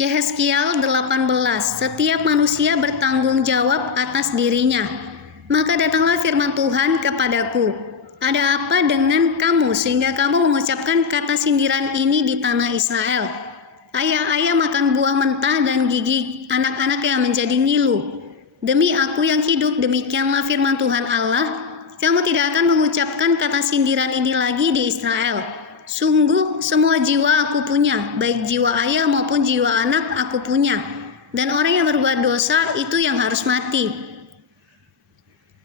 Yehezkiel 18. Setiap manusia bertanggung jawab atas dirinya. Maka datanglah firman Tuhan kepadaku, ada apa dengan kamu sehingga kamu mengucapkan kata sindiran ini di tanah Israel? Ayah-ayah makan buah mentah dan gigi anak-anak yang menjadi ngilu. Demi aku yang hidup, demikianlah firman Tuhan Allah, kamu tidak akan mengucapkan kata sindiran ini lagi di Israel. Sungguh semua jiwa aku punya, baik jiwa ayah maupun jiwa anak aku punya. Dan orang yang berbuat dosa itu yang harus mati.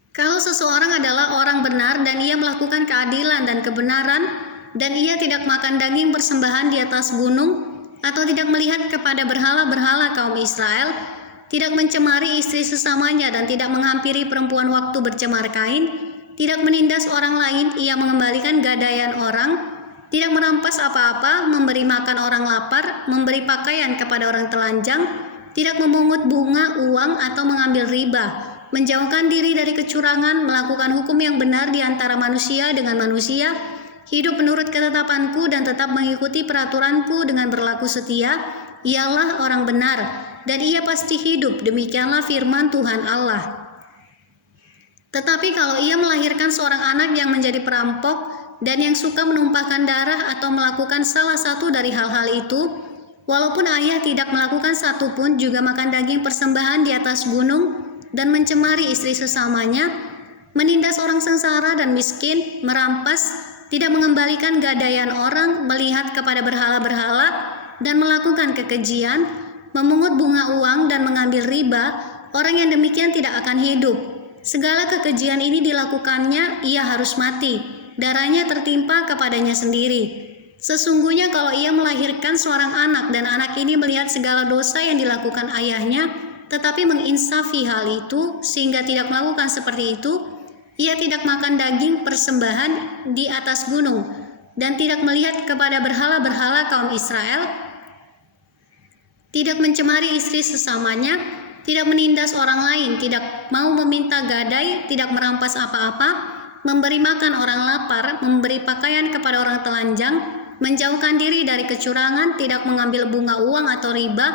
Kalau seseorang adalah orang benar dan ia melakukan keadilan dan kebenaran, dan ia tidak makan daging persembahan di atas gunung, atau tidak melihat kepada berhala-berhala kaum Israel, tidak mencemari istri sesamanya dan tidak menghampiri perempuan waktu bercemar kain, tidak menindas orang lain, ia mengembalikan gadaian orang, tidak merampas apa-apa, memberi makan orang lapar, memberi pakaian kepada orang telanjang, tidak memungut bunga, uang, atau mengambil riba, menjauhkan diri dari kecurangan, melakukan hukum yang benar di antara manusia dengan manusia, hidup menurut ketetapanku dan tetap mengikuti peraturanku dengan berlaku setia, ialah orang benar, dan ia pasti hidup. Demikianlah firman Tuhan Allah. Tetapi kalau ia melahirkan seorang anak yang menjadi perampok dan yang suka menumpahkan darah atau melakukan salah satu dari hal-hal itu, walaupun ayah tidak melakukan satu pun, juga makan daging persembahan di atas gunung dan mencemari istri sesamanya, menindas orang sengsara dan miskin, merampas, tidak mengembalikan gadaian orang, melihat kepada berhala-berhala dan melakukan kekejian, memungut bunga uang dan mengambil riba, orang yang demikian tidak akan hidup. Segala kekejian ini dilakukannya, ia harus mati. Darahnya tertimpa kepadanya sendiri. Sesungguhnya kalau ia melahirkan seorang anak dan anak ini melihat segala dosa yang dilakukan ayahnya, tetapi menginsafi hal itu sehingga tidak melakukan seperti itu, ia tidak makan daging persembahan di atas gunung dan tidak melihat kepada berhala-berhala kaum Israel, tidak mencemari istri sesamanya, tidak menindas orang lain, tidak mau meminta gadai, tidak merampas apa-apa, memberi makan orang lapar, memberi pakaian kepada orang telanjang, menjauhkan diri dari kecurangan, tidak mengambil bunga uang atau riba,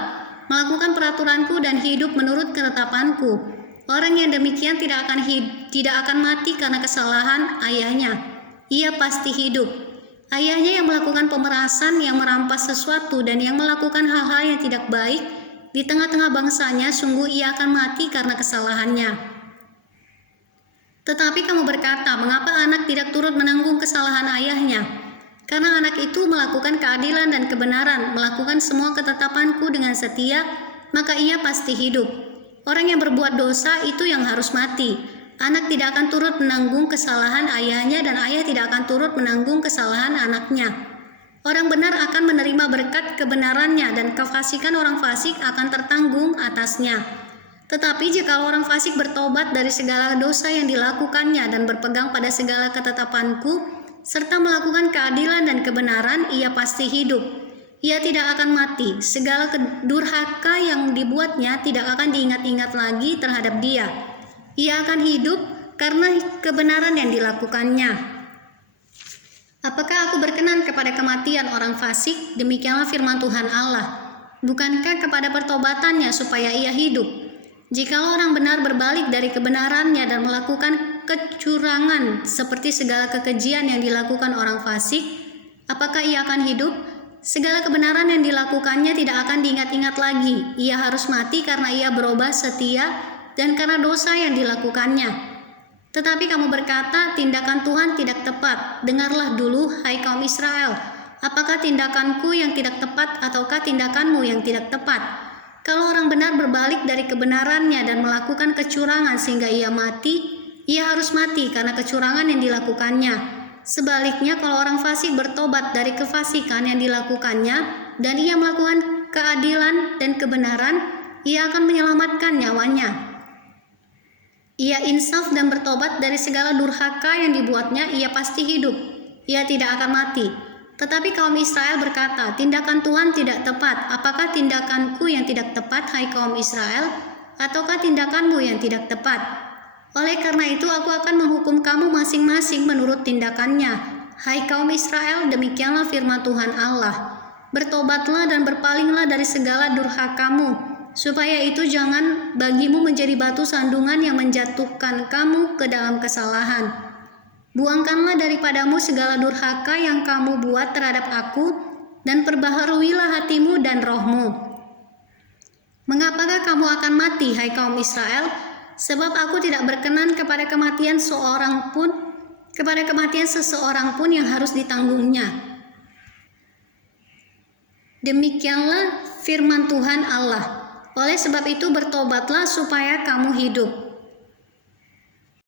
melakukan peraturanku dan hidup menurut ketetapanku. Orang yang demikian tidak akan mati karena kesalahan ayahnya. Ia pasti hidup. Ayahnya yang melakukan pemerasan, yang merampas sesuatu, dan yang melakukan hal-hal yang tidak baik di tengah-tengah bangsanya, sungguh ia akan mati karena kesalahannya. Tetapi kamu berkata, mengapa anak tidak turut menanggung kesalahan ayahnya? Karena anak itu melakukan keadilan dan kebenaran, melakukan semua ketetapanku dengan setia, maka ia pasti hidup. Orang yang berbuat dosa itu yang harus mati. Anak tidak akan turut menanggung kesalahan ayahnya dan ayah tidak akan turut menanggung kesalahan anaknya. Orang benar akan menerima berkat kebenarannya dan kefasikan orang fasik akan tertanggung atasnya. Tetapi jika orang fasik bertobat dari segala dosa yang dilakukannya dan berpegang pada segala ketetapanku, serta melakukan keadilan dan kebenaran, ia pasti hidup. Ia tidak akan mati. Segala kedurhaka yang dibuatnya tidak akan diingat-ingat lagi terhadap dia. Ia akan hidup karena kebenaran yang dilakukannya. Apakah aku berkenan kepada kematian orang fasik? Demikianlah firman Tuhan Allah. Bukankah kepada pertobatannya supaya ia hidup? Jikalau orang benar berbalik dari kebenarannya dan melakukan kecurangan seperti segala kekejian yang dilakukan orang fasik, apakah ia akan hidup? Segala kebenaran yang dilakukannya tidak akan diingat-ingat lagi. Ia harus mati karena ia berubah setia dan karena dosa yang dilakukannya. Tetapi kamu berkata, tindakan Tuhan tidak tepat. Dengarlah dulu, hai kaum Israel. Apakah tindakanku yang tidak tepat ataukah tindakanmu yang tidak tepat? Kalau orang benar berbalik dari kebenarannya dan melakukan kecurangan sehingga ia mati, ia harus mati karena kecurangan yang dilakukannya. Sebaliknya, kalau orang fasik bertobat dari kefasikan yang dilakukannya dan ia melakukan keadilan dan kebenaran, ia akan menyelamatkan nyawanya. Ia insaf dan bertobat dari segala durhaka yang dibuatnya, ia pasti hidup. Ia tidak akan mati. Tetapi kaum Israel berkata, tindakan Tuhan tidak tepat. Apakah tindakanku yang tidak tepat, hai kaum Israel? Ataukah tindakanmu yang tidak tepat? Oleh karena itu aku akan menghukum kamu masing-masing menurut tindakannya. Hai kaum Israel, demikianlah firman Tuhan Allah. Bertobatlah dan berpalinglah dari segala durhakamu, supaya itu jangan bagimu menjadi batu sandungan yang menjatuhkan kamu ke dalam kesalahan. Buangkanlah daripadamu segala durhaka yang kamu buat terhadap aku, dan perbaharuilah hatimu dan rohmu. Mengapakah kamu akan mati, hai kaum Israel? Sebab aku tidak berkenan kepada kematian seseorang pun yang harus ditanggungnya. Demikianlah firman Tuhan Allah. Oleh sebab itu bertobatlah supaya kamu hidup.